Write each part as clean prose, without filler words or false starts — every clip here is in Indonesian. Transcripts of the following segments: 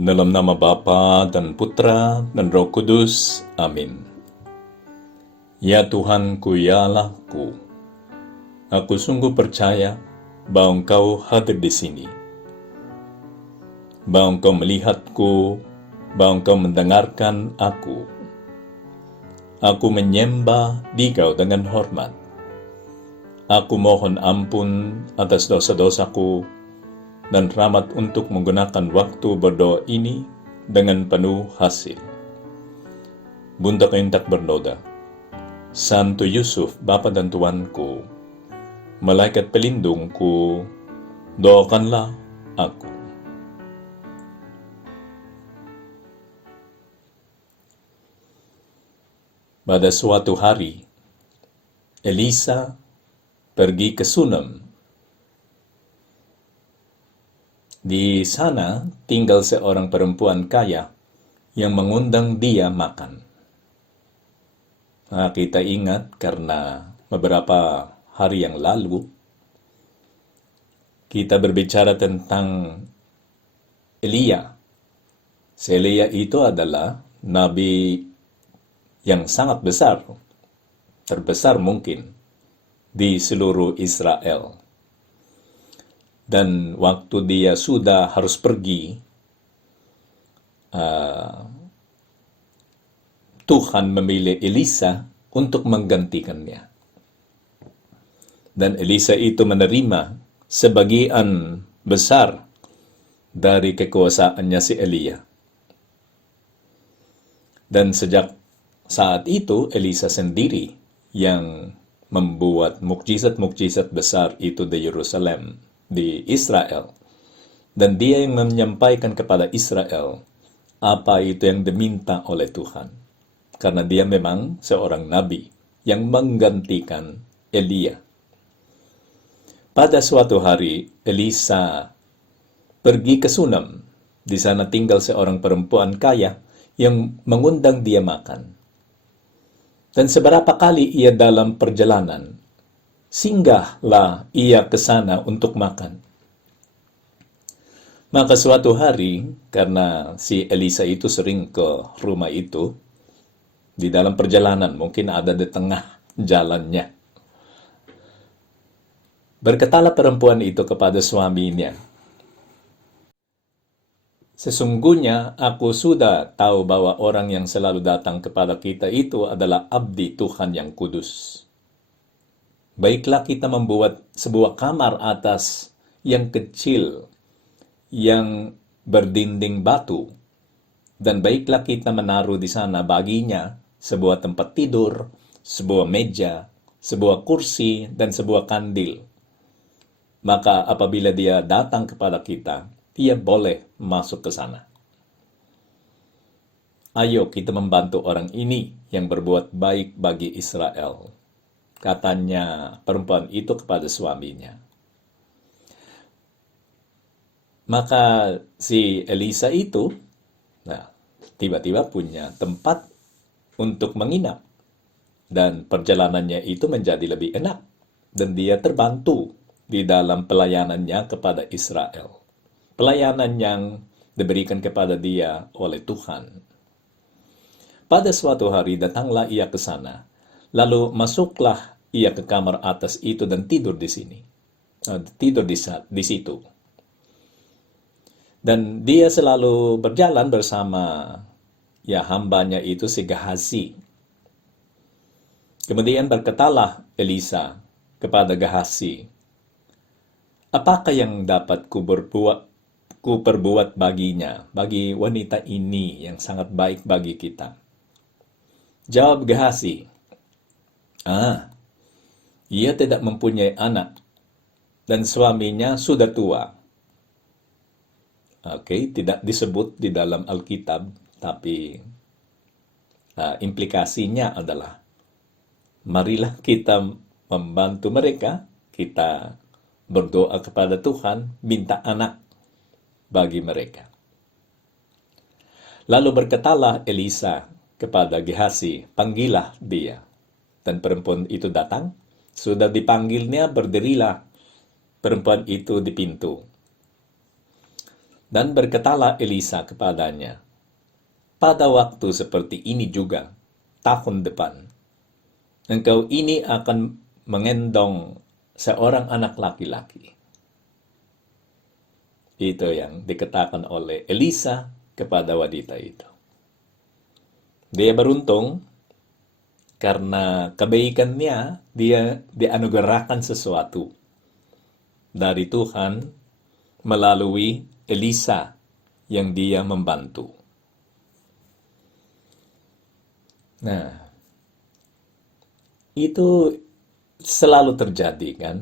Dalam nama Bapa dan Putra dan Roh Kudus. Amin. Ya Tuhanku, ya Allahku, aku sungguh percaya bahwa Engkau hadir di sini, bahwa Engkau melihatku, bahwa Engkau mendengarkan aku. Aku menyembah Dikau dengan hormat. Aku mohon ampun atas dosa-dosaku dan rahmat untuk menggunakan waktu berdoa ini dengan penuh hasil. Bunda Kaintak bernoda, Santo Yusuf, Bapa dan Tuanku, malaikat pelindungku, doakanlah aku. Pada suatu hari, Elisa pergi ke Sunem. Di sana tinggal seorang perempuan kaya yang mengundang dia makan. Nah, kita ingat karena beberapa hari yang lalu kita berbicara tentang Elia. Elia itu adalah nabi yang sangat besar, terbesar mungkin di seluruh Israel. Dan waktu dia sudah harus pergi, Tuhan memilih Elisa untuk menggantikannya. Dan Elisa itu menerima sebagian besar dari kekuasaannya si Elia. Dan sejak saat itu Elisa sendiri yang membuat mukjizat-mukjizat besar itu di Yerusalem, di Israel. Dan dia yang menyampaikan kepada Israel apa itu yang diminta oleh Tuhan. Karena dia memang seorang nabi yang menggantikan Elia. Pada suatu hari, Elisa pergi ke Sunem. Di sana tinggal seorang perempuan kaya yang mengundang dia makan. Dan seberapa kali ia dalam perjalanan, singgahlah ia ke sana untuk makan. Maka suatu hari, karena si Elisa itu sering ke rumah itu, di dalam perjalanan, mungkin ada di tengah jalannya, berkatalah perempuan itu kepada suaminya, "Sesungguhnya aku sudah tahu bahwa orang yang selalu datang kepada kita itu adalah abdi Tuhan yang kudus. Baiklah kita membuat sebuah kamar atas yang kecil, yang berdinding batu, dan baiklah kita menaruh di sana baginya sebuah tempat tidur, sebuah meja, sebuah kursi, dan sebuah kandil. Maka apabila dia datang kepada kita, dia boleh masuk ke sana. Ayo kita membantu orang ini yang berbuat baik bagi Israel," katanya perempuan itu kepada suaminya. Maka si Elisa itu, tiba-tiba punya tempat untuk menginap. Dan perjalanannya itu menjadi lebih enak. Dan dia terbantu di dalam pelayanannya kepada Israel. Pelayanan yang diberikan kepada dia oleh Tuhan. Pada suatu hari datanglah ia ke sana. Lalu masuklah ia ke kamar atas itu dan tidur di sini. Tidur di situ. Dan dia selalu berjalan bersama hambanya itu si Gehazi. Kemudian berkatalah Elisa kepada Gehazi, "Apakah yang dapat ku perbuat baginya, bagi wanita ini yang sangat baik bagi kita?" Jawab Gehazi, ia tidak mempunyai anak dan suaminya sudah tua. Tidak disebut di dalam Alkitab, tapi implikasinya adalah marilah kita membantu mereka, kita berdoa kepada Tuhan, minta anak bagi mereka. Lalu berkatalah Elisa kepada Gehazi, "Panggillah dia." Dan perempuan itu datang, sudah dipanggilnya, berdirilah perempuan itu di pintu. Dan berkatalah Elisa kepadanya, pada waktu seperti ini juga, tahun depan, engkau ini akan mengendong seorang anak laki-laki. Itu yang dikatakan oleh Elisa kepada wanita itu. Dia beruntung karena kebaikannya, dia dianugerahkan sesuatu dari Tuhan melalui Elisa yang dia membantu. Nah, itu selalu terjadi kan.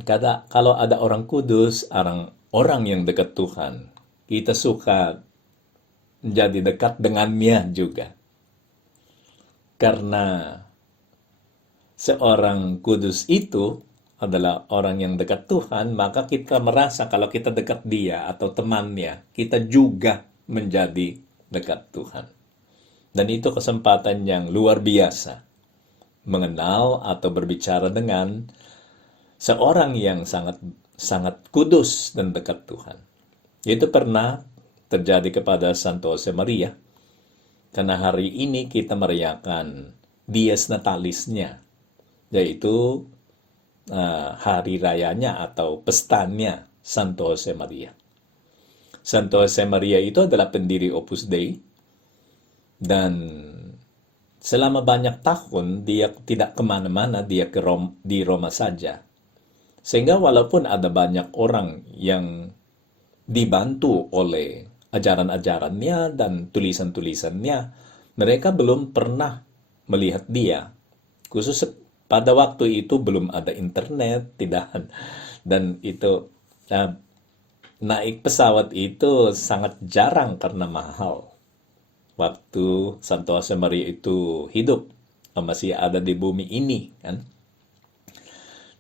Kalau ada orang kudus, orang yang dekat Tuhan, kita suka menjadi dekat dengannya juga. Karena seorang kudus itu adalah orang yang dekat Tuhan, maka kita merasa kalau kita dekat dia atau temannya, kita juga menjadi dekat Tuhan. Dan itu kesempatan yang luar biasa, mengenal atau berbicara dengan seorang yang sangat sangat kudus dan dekat Tuhan. Itu pernah terjadi kepada Santo Josemaria, karena hari ini kita merayakan Dies Natalisnya, yaitu hari rayanya atau pestanya Santo Josemaria. Santo Josemaria itu adalah pendiri Opus Dei, dan selama banyak tahun dia tidak kemana-mana, dia di Roma saja. Sehingga walaupun ada banyak orang yang dibantu oleh ajaran-ajarannya dan tulisan-tulisannya, mereka belum pernah melihat dia. Khusus pada waktu itu belum ada internet, tidak, dan itu naik pesawat itu sangat jarang karena mahal. Waktu Santo Josemaria itu hidup, masih ada di bumi ini kan.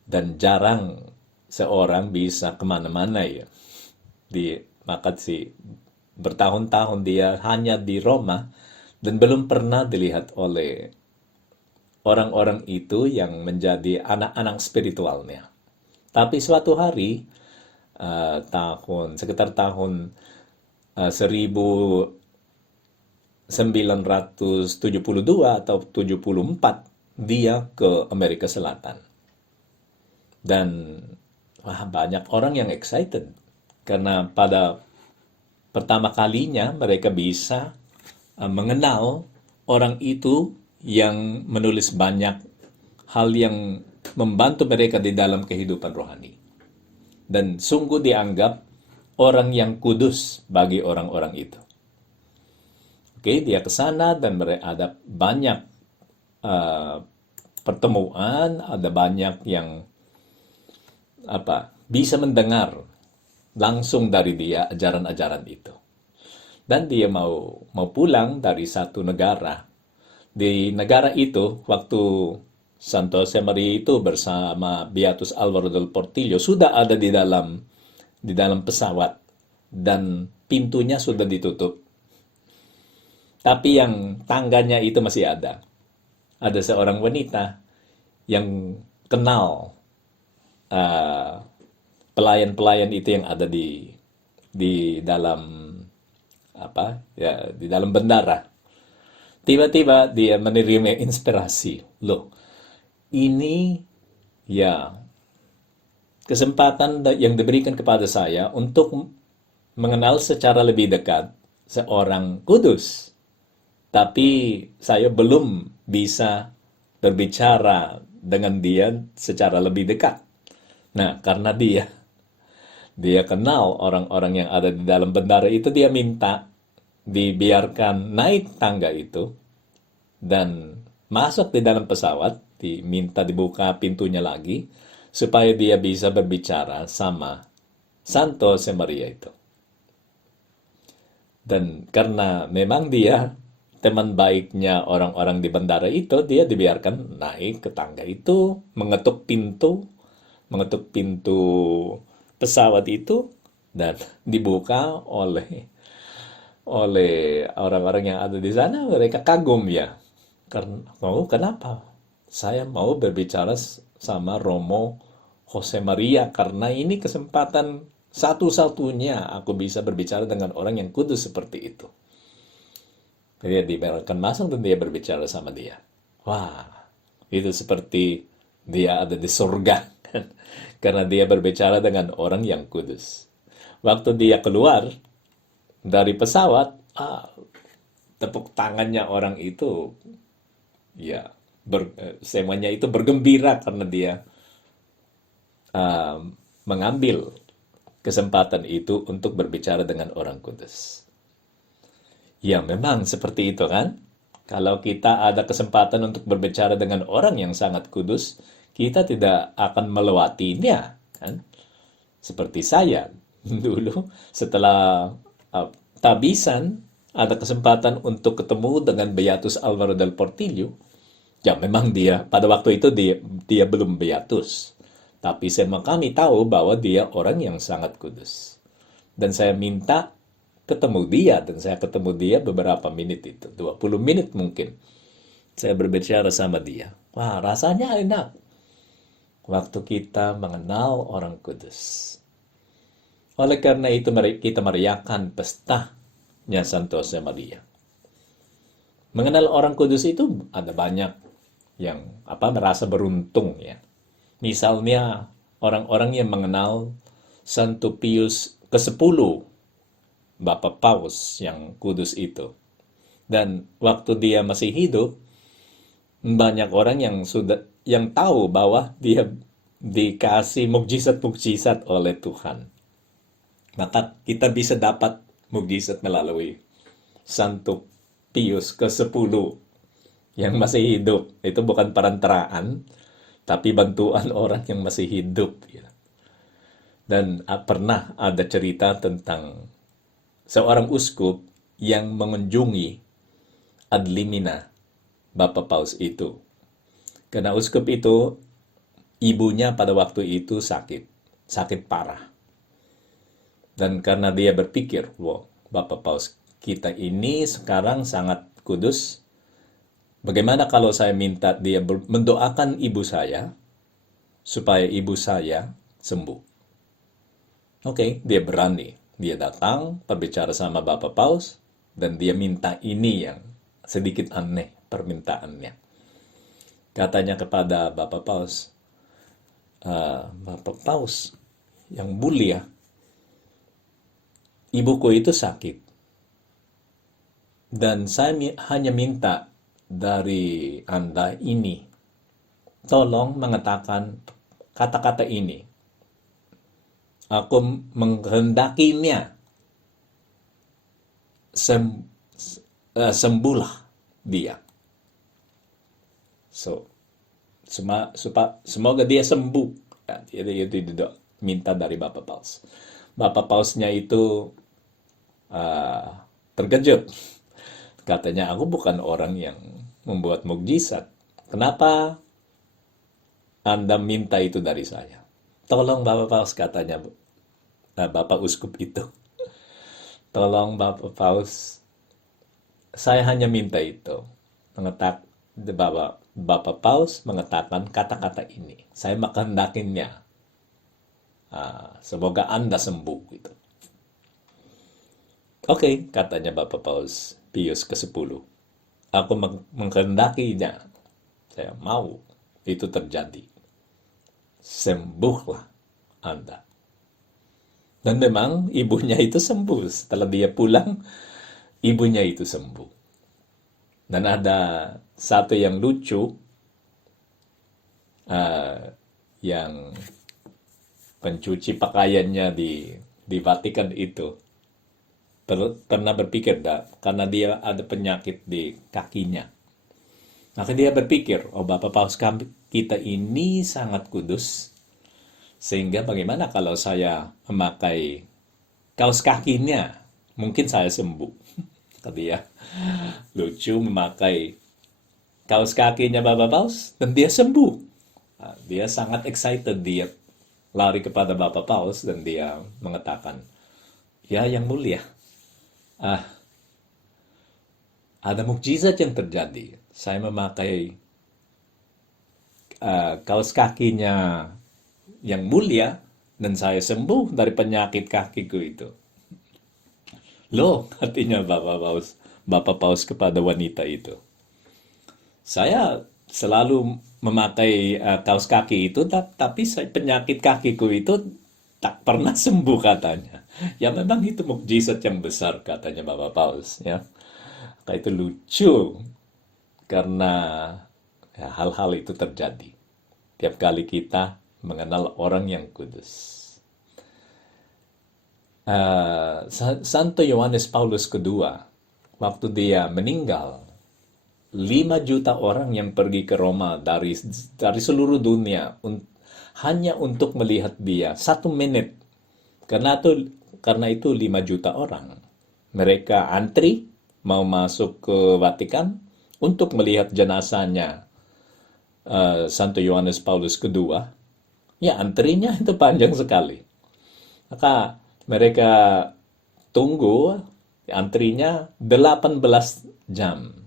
Dan jarang seorang bisa kemana-mana ya. Maka bertahun-tahun dia hanya di Roma dan belum pernah dilihat oleh orang-orang itu yang menjadi anak-anak spiritualnya. Tapi suatu hari, sekitar tahun 1972 atau 74, dia ke Amerika Selatan. Dan banyak orang yang excited karena pada pertama kalinya mereka bisa mengenal orang itu yang menulis banyak hal yang membantu mereka di dalam kehidupan rohani. Dan sungguh dianggap orang yang kudus bagi orang-orang itu. Oke, dia ke sana dan ada banyak pertemuan, ada banyak yang bisa mendengar langsung dari dia ajaran-ajaran itu. Dan dia mau pulang dari satu negara. Di negara itu, waktu Santo Josemaria itu bersama Beatus Alvaro del Portillo sudah ada di dalam pesawat dan pintunya sudah ditutup. Tapi yang tangganya itu masih ada. Ada seorang wanita yang kenal pelayan-pelayan itu yang ada di dalam di dalam bandara. Tiba-tiba dia menerima inspirasi. Loh, ini ya kesempatan yang diberikan kepada saya untuk mengenal secara lebih dekat seorang kudus. Tapi saya belum bisa berbicara dengan dia secara lebih dekat. Nah, karena dia kenal orang-orang yang ada di dalam bandara itu, dia minta dibiarkan naik tangga itu dan masuk di dalam pesawat, diminta dibuka pintunya lagi supaya dia bisa berbicara sama Santo Josemaria itu. Dan karena memang dia teman baiknya orang-orang di bandara itu, dia dibiarkan naik ke tangga itu, mengetuk pintu pesawat itu, dan dibuka oleh orang-orang yang ada di sana. Mereka kagum ya, karena kenapa saya mau berbicara sama Romo Josemaria, karena ini kesempatan Satu-satunya aku bisa berbicara dengan orang yang kudus seperti itu. Dia dibiarkan masuk dan dia berbicara sama dia. Wah, itu seperti dia ada di surga. Karena dia berbicara dengan orang yang kudus. Waktu dia keluar dari pesawat, tepuk tangannya orang itu, ya, semuanya itu bergembira karena dia uh, mengambil kesempatan itu untuk berbicara dengan orang kudus. Ya, memang seperti itu kan? Kalau kita ada kesempatan untuk berbicara dengan orang yang sangat kudus, kita tidak akan melewatinya, kan? Seperti saya dulu setelah tabisan ada kesempatan untuk ketemu dengan Beatus Alvaro del Portillo. Ya, memang dia pada waktu itu dia belum beatus. Tapi semua kami tahu bahwa dia orang yang sangat kudus. Dan saya minta ketemu dia, dan saya ketemu dia beberapa menit itu, 20 menit mungkin. Saya berbicara sama dia. Wah, rasanya enak. Waktu kita mengenal orang kudus. Oleh karena itu kita merayakan pestanya Santo Jose Maria. Mengenal orang kudus itu ada banyak yang merasa beruntung ya. Misalnya orang-orang yang mengenal Santo Pius ke-10, Bapak Paus yang kudus itu. Dan waktu dia masih hidup, banyak orang yang tahu bahwa dia dikasih mukjizat-mukjizat oleh Tuhan. Maka kita bisa dapat mukjizat melalui Santo Pius ke-10 yang masih hidup. Itu bukan perantaraan, tapi bantuan orang yang masih hidup. Ya. Dan pernah ada cerita tentang seorang uskup yang mengunjungi ad limina Bapak Paus itu. Karena uskup itu, ibunya pada waktu itu sakit parah. Dan karena dia berpikir, wow, Bapak Paus kita ini sekarang sangat kudus, bagaimana kalau saya minta dia mendoakan ibu saya, supaya ibu saya sembuh. Oke, dia berani. Dia datang, berbicara sama Bapak Paus, dan dia minta ini yang sedikit aneh permintaannya. Katanya kepada Bapak Paus, Bapak Paus yang mulia, ibuku itu sakit. Dan saya hanya minta dari Anda ini, tolong mengatakan kata-kata ini. Aku menghendakinya sembuhlah dia. So, semoga dia sembuh. Ya, itu minta dari Bapak Paus. Bapak Pausnya itu terkejut. Katanya, aku bukan orang yang membuat mukjizat. Kenapa Anda minta itu dari saya? Tolong Bapak Paus, katanya Bapak Uskup itu. Tolong Bapak Paus, saya hanya minta itu. Bapak Paus mengatakan kata-kata ini. Saya menghendakinya. Semoga Anda sembuh. Gitu. Oke, katanya Bapak Paus Pius ke-10. Aku menghendakinya. Saya mau itu terjadi. Sembuhlah Anda. Dan memang ibunya itu sembuh. Setelah dia pulang, ibunya itu sembuh. Dan ada satu yang lucu, yang pencuci pakaiannya di Vatikan itu pernah berpikir, karena dia ada penyakit di kakinya. Maka dia berpikir, oh Bapak Paus kita ini sangat kudus, sehingga bagaimana kalau saya memakai kaos kakinya, mungkin saya sembuh. Kata dia, lucu memakai kaos kakinya Bapak Paus, dan dia sembuh. Dia sangat excited, dia lari kepada Bapak Paus, dan dia mengatakan, ya yang mulia, ada mukjizat yang terjadi. Saya memakai kaos kakinya yang mulia, dan saya sembuh dari penyakit kakiku itu. Loh, katanya Bapak Paus kepada wanita itu. Saya selalu memakai kaos kaki itu, tapi penyakit kakiku itu tak pernah sembuh katanya. Ya memang itu mukjizat yang besar katanya Bapak Paus ya. Nah, itu lucu karena ya, hal-hal itu terjadi tiap kali kita mengenal orang yang kudus. Santo Yohanes Paulus kedua, waktu dia meninggal, 5 juta orang yang pergi ke Roma dari seluruh dunia hanya untuk melihat dia 1 menit. Karena itu 5 juta orang. Mereka antri mau masuk ke Vatikan untuk melihat jenazahnya Santo Yohanes Paulus kedua. Ya, antrinya itu panjang sekali. Maka mereka tunggu antrinya 18 jam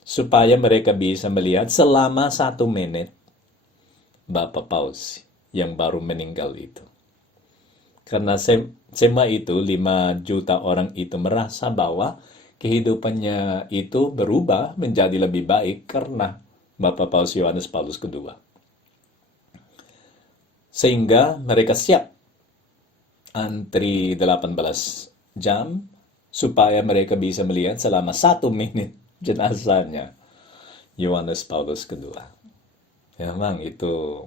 supaya mereka bisa melihat selama 1 menit Bapak Paus yang baru meninggal itu. Karena semua itu 5 juta orang itu merasa bahwa kehidupannya itu berubah menjadi lebih baik karena Bapak Paus Yohanes Paulus kedua. Sehingga mereka siap antri 18 jam supaya mereka bisa melihat selama 1 menit jenazahnya Yohanes Paulus kedua. Ya, memang itu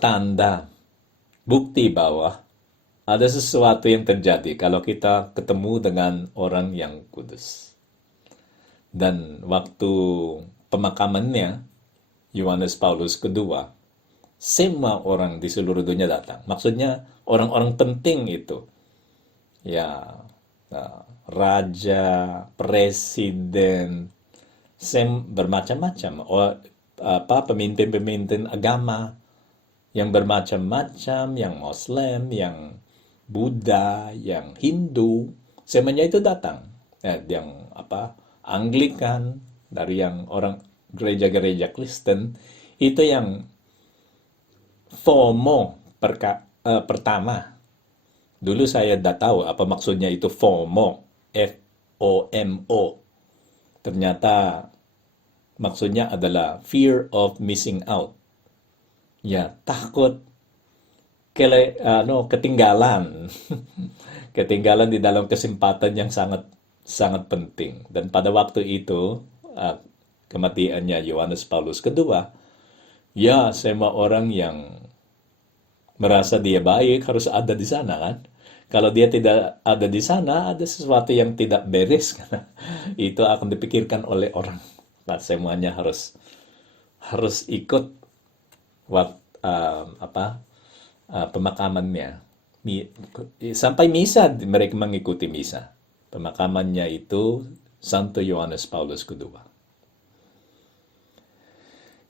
tanda bukti bahwa ada sesuatu yang terjadi kalau kita ketemu dengan orang yang kudus. Dan waktu pemakamannya Yohanes Paulus kedua, semua orang di seluruh dunia datang. Maksudnya orang-orang penting itu. Ya, raja, presiden, bermacam-macam. Pemimpin-pemimpin agama yang bermacam-macam, yang Muslim, yang Buddha, yang Hindu, semuanya itu datang. Yang Anglikan, dari yang orang gereja-gereja Kristen, itu yang FOMO pertama. Dulu saya tidak tahu apa maksudnya itu FOMO, FOMO. Ternyata maksudnya adalah fear of missing out. Ya, takut ketinggalan. Ketinggalan di dalam kesempatan yang sangat sangat penting. Dan pada waktu itu kematiannya Yohanes Paulus kedua, ya, semua orang yang merasa dia baik harus ada di sana kan. Kalau dia tidak ada di sana, ada sesuatu yang tidak beres. Itu akan dipikirkan oleh orang. Nah, semuanya harus ikut pemakamannya. Sampai misa mereka mengikuti misa. Pemakamannya itu Santo Yohanes Paulus kedua.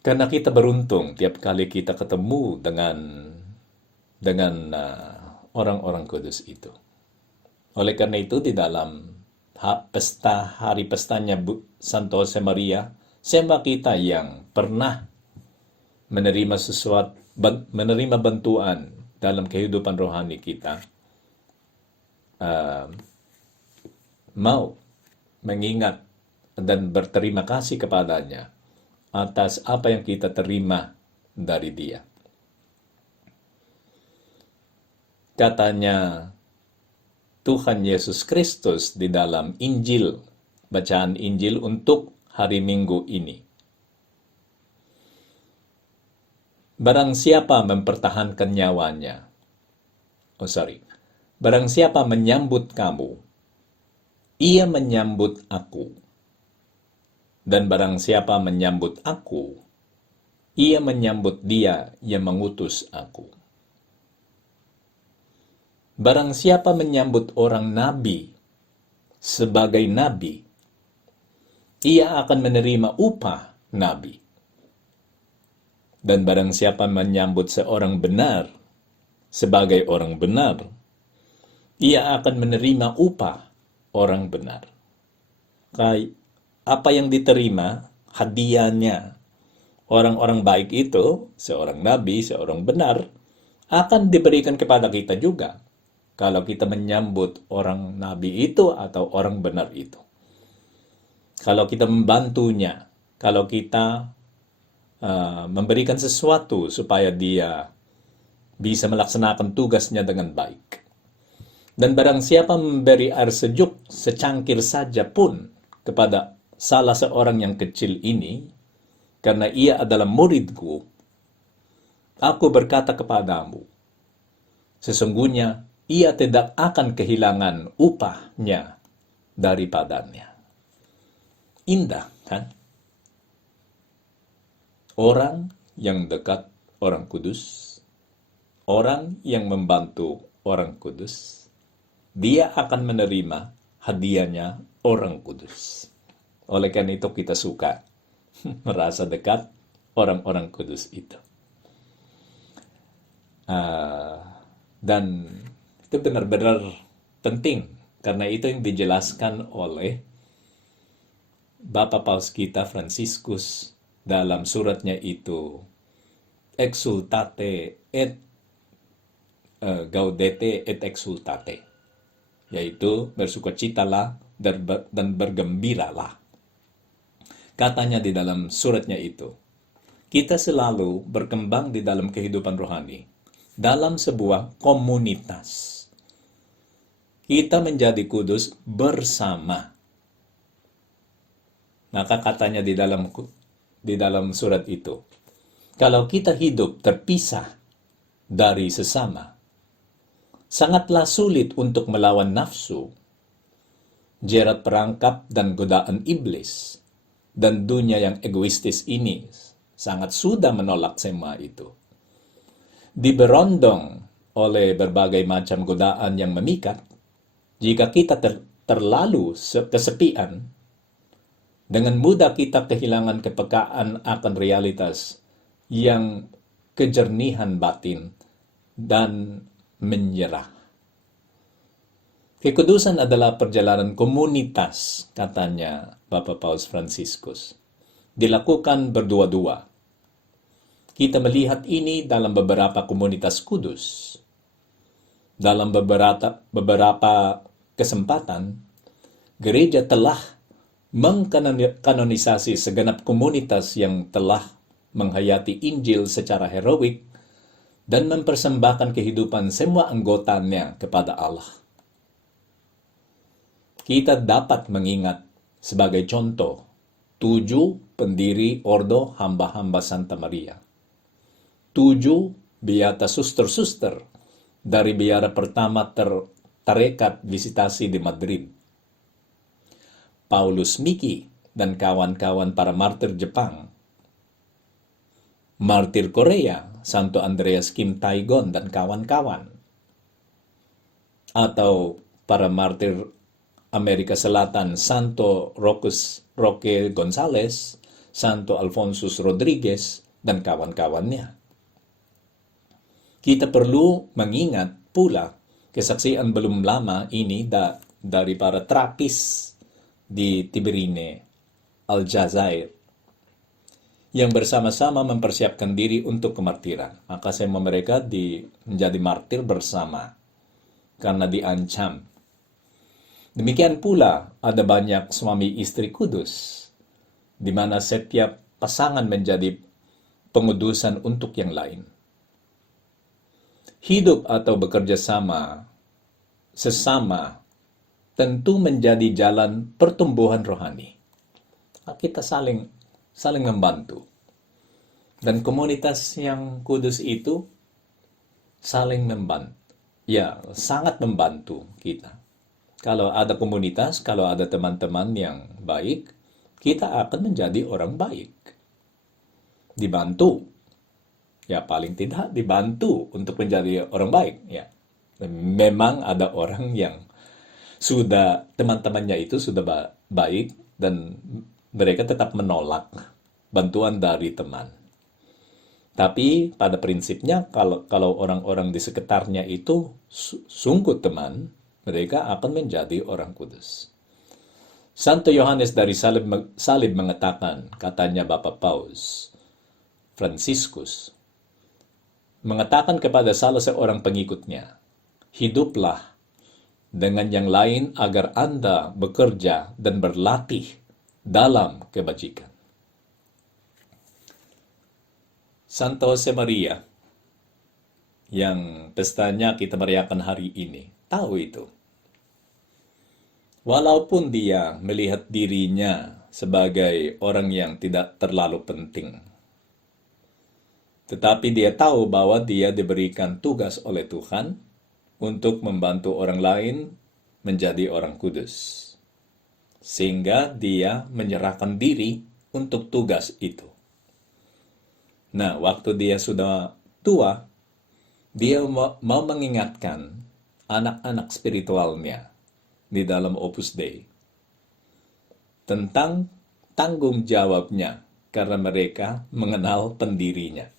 Karena kita beruntung tiap kali kita ketemu dengan orang-orang kudus itu. Oleh karena itu di dalam hari pestanya Santo Josemaria, semua kita yang pernah menerima bantuan dalam kehidupan rohani kita, mau mengingat dan berterima kasih kepadanya atas apa yang kita terima dari dia. Katanya Tuhan Yesus Kristus di dalam Injil, bacaan Injil untuk hari Minggu ini. Barang siapa mempertahankan nyawanya, barang siapa menyambut kamu, ia menyambut aku. Dan barang siapa menyambut aku, ia menyambut dia yang mengutus aku. Barang siapa menyambut orang nabi sebagai nabi, ia akan menerima upah nabi. Dan barang siapa menyambut seorang benar sebagai orang benar, ia akan menerima upah orang benar. Apa yang diterima, hadiahnya orang-orang baik itu, seorang nabi, seorang benar, akan diberikan kepada kita juga kalau kita menyambut orang nabi itu atau orang benar itu. Kalau kita membantunya, kalau kita memberikan sesuatu supaya dia bisa melaksanakan tugasnya dengan baik. Dan barang siapa memberi air sejuk secangkir saja pun kepada salah seorang yang kecil ini, karena ia adalah muridku, aku berkata kepadamu, sesungguhnya ia tidak akan kehilangan upahnya daripadanya. Indah, kan? Orang yang dekat orang kudus, orang yang membantu orang kudus, dia akan menerima hadiahnya orang kudus. Oleh karena itu kita suka merasa dekat orang-orang kudus itu. Dan itu benar-benar penting, karena itu yang dijelaskan oleh Bapak Paus kita Fransiskus dalam suratnya itu, Exsultate et Gaudete et Exsultate, yaitu bersukacitalah dan bergembiralah. Katanya di dalam suratnya itu, kita selalu berkembang di dalam kehidupan rohani, dalam sebuah komunitas. Kita menjadi kudus bersama. Maka katanya di dalam surat itu, kalau kita hidup terpisah dari sesama, sangatlah sulit untuk melawan nafsu, jerat perangkap dan godaan iblis, dan dunia yang egoistis ini sangat sudah menolak semua itu. Diberondong oleh berbagai macam godaan yang memikat, jika kita terlalu kesepian, dengan mudah kita kehilangan kepekaan akan realitas yang kejernihan batin dan menyerah. Kekudusan adalah perjalanan komunitas, katanya Bapak Paus Fransiskus. Dilakukan berdua-dua. Kita melihat ini dalam beberapa komunitas kudus. Dalam beberapa kesempatan, gereja telah mengkanonisasi segenap komunitas yang telah menghayati Injil secara heroik dan mempersembahkan kehidupan semua anggotanya kepada Allah. Kita dapat mengingat sebagai contoh 7 pendiri Ordo Hamba-Hamba Santa Maria, 7 beata suster-suster dari biara pertama tarekat visitasi di Madrid, Paulus Miki dan kawan-kawan para martir Jepang, martir Korea, Santo Andreas Kim Tae-gon dan kawan-kawan, atau para martir Amerika Selatan, Santo Roque Gonzales, Santo Alfonsus Rodriguez, dan kawan-kawannya. Kita perlu mengingat pula kesaksian belum lama ini dari para terapis di Tiberine, Aljazair, yang bersama-sama mempersiapkan diri untuk kemartiran. Maka semua mereka menjadi martir bersama karena diancam. Demikian pula ada banyak suami istri kudus, di mana setiap pasangan menjadi pengudusan untuk yang lain. Hidup atau bekerja sama sesama tentu menjadi jalan pertumbuhan rohani. Kita saling membantu. Dan komunitas yang kudus itu saling membantu. Ya, sangat membantu kita. Kalau ada komunitas, kalau ada teman-teman yang baik, kita akan menjadi orang baik. Dibantu. Ya, paling tidak dibantu untuk menjadi orang baik. Ya. Memang ada orang yang teman-temannya itu sudah baik dan mereka tetap menolak bantuan dari teman. Tapi pada prinsipnya kalau orang-orang di sekitarnya itu sungguh teman, mereka akan menjadi orang kudus. Santo Yohanes dari Salib mengatakan, katanya Bapak Paus, Franciscus mengatakan kepada salah seorang pengikutnya, hiduplah dengan yang lain agar Anda bekerja dan berlatih dalam kebajikan. Santo Josemaria yang pestanya kita merayakan hari ini tahu itu. Walaupun dia melihat dirinya sebagai orang yang tidak terlalu penting, tetapi dia tahu bahwa dia diberikan tugas oleh Tuhan untuk membantu orang lain menjadi orang kudus. Sehingga dia menyerahkan diri untuk tugas itu. Nah, waktu dia sudah tua, dia mau mengingatkan anak-anak spiritualnya di dalam Opus Dei tentang tanggung jawabnya karena mereka mengenal pendirinya.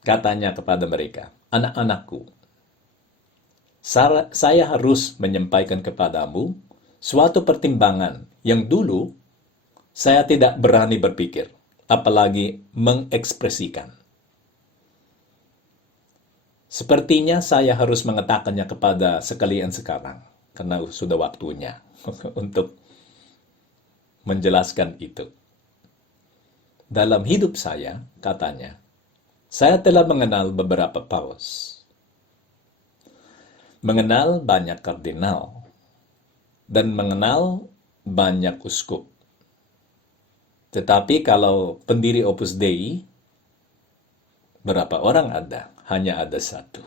Katanya kepada mereka, anak-anakku, saya harus menyampaikan kepadamu suatu pertimbangan yang dulu saya tidak berani berpikir, apalagi mengekspresikan. Sepertinya saya harus mengatakannya kepada sekalian sekarang, karena sudah waktunya untuk menjelaskan itu. Dalam hidup saya, katanya, saya telah mengenal beberapa paus, mengenal banyak kardinal, dan mengenal banyak uskup. Tetapi kalau pendiri Opus Dei, berapa orang ada? Hanya ada satu.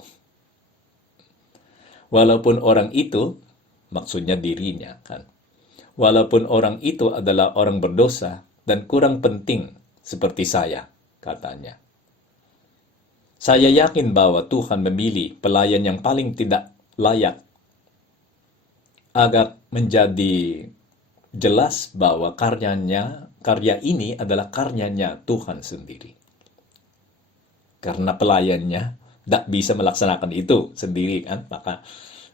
Walaupun orang itu, maksudnya dirinya kan, walaupun orang itu adalah orang berdosa dan kurang penting seperti saya, katanya. Saya yakin bahwa Tuhan memilih pelayan yang paling tidak layak agar menjadi jelas bahwa karya ini adalah karyanya Tuhan sendiri. Karena pelayannya tidak bisa melaksanakan itu sendiri kan, maka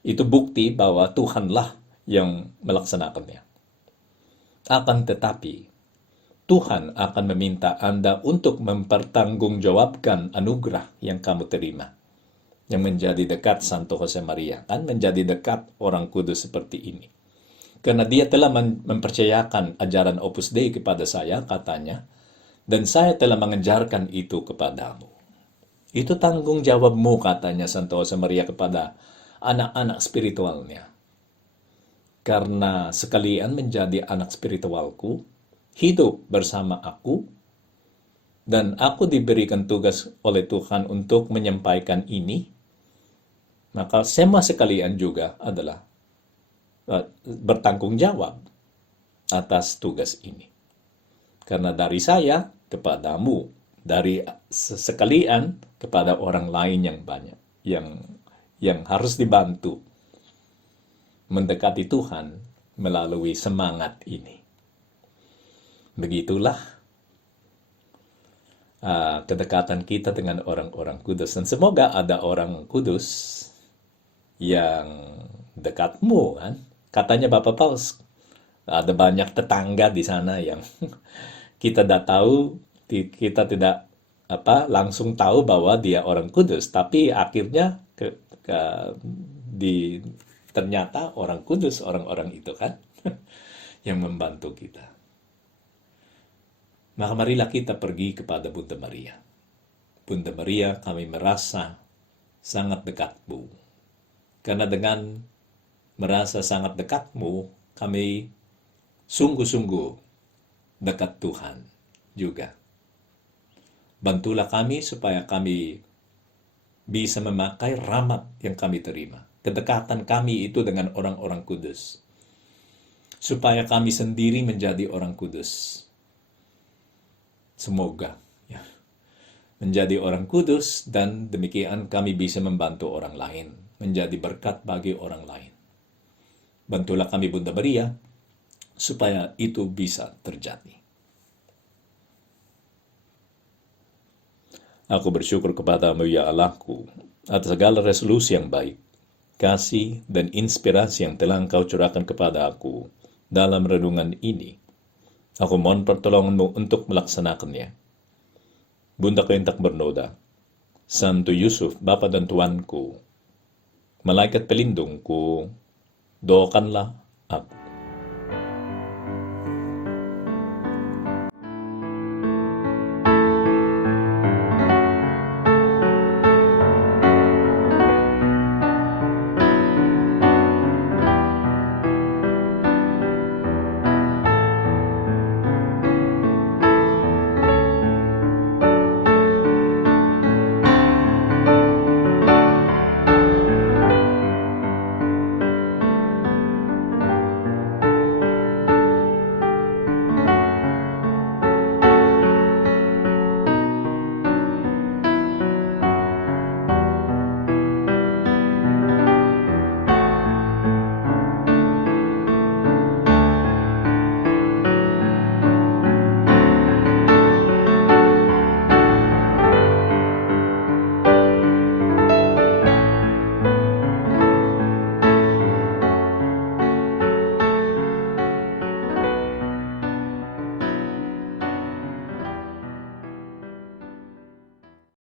itu bukti bahwa Tuhanlah yang melaksanakannya. Akan tetapi, Tuhan akan meminta Anda untuk mempertanggungjawabkan anugerah yang kamu terima, yang menjadi dekat Santo Josemaria, kan menjadi dekat orang kudus seperti ini. Karena dia telah mempercayakan ajaran Opus Dei kepada saya, katanya, dan saya telah mengejarkan itu kepadamu. Itu tanggung jawabmu, katanya Santo Josemaria kepada anak-anak spiritualnya. Karena sekalian menjadi anak spiritualku, hidup bersama aku, dan aku diberikan tugas oleh Tuhan untuk menyampaikan ini, maka semua sekalian juga adalah bertanggung jawab atas tugas ini. Karena dari saya kepadamu, dari sekalian kepada orang lain yang banyak, yang harus dibantu mendekati Tuhan melalui semangat ini. Begitulah kedekatan kita dengan orang-orang kudus. Dan semoga ada orang kudus yang dekatmu kan. Katanya Bapak Paus, ada banyak tetangga di sana yang kita tidak tahu, kita tidak langsung tahu bahwa dia orang kudus, tapi akhirnya ternyata orang kudus, orang-orang itu kan yang membantu kita. Maka marilah kita pergi kepada Bunda Maria. Bunda Maria, kami merasa sangat dekatmu. Karena dengan merasa sangat dekatmu, kami sungguh-sungguh dekat Tuhan juga. Bantulah kami supaya kami bisa memakai rahmat yang kami terima. Kedekatan kami itu dengan orang-orang kudus. Supaya kami sendiri menjadi orang kudus. Semoga ya, menjadi orang kudus dan demikian kami bisa membantu orang lain. Menjadi berkat bagi orang lain. Bantulah kami Bunda Maria supaya itu bisa terjadi. Aku bersyukur kepadamu ya Allahku atas segala resolusi yang baik, kasih dan inspirasi yang telah Engkau curahkan kepada aku dalam renungan ini. Aku mohon pertolonganmu untuk melaksanakannya. Bunda ko intak bernoda, Santo Yusuf, Bapa dan Tuanku, malaikat pelindungku, doakanlah aku.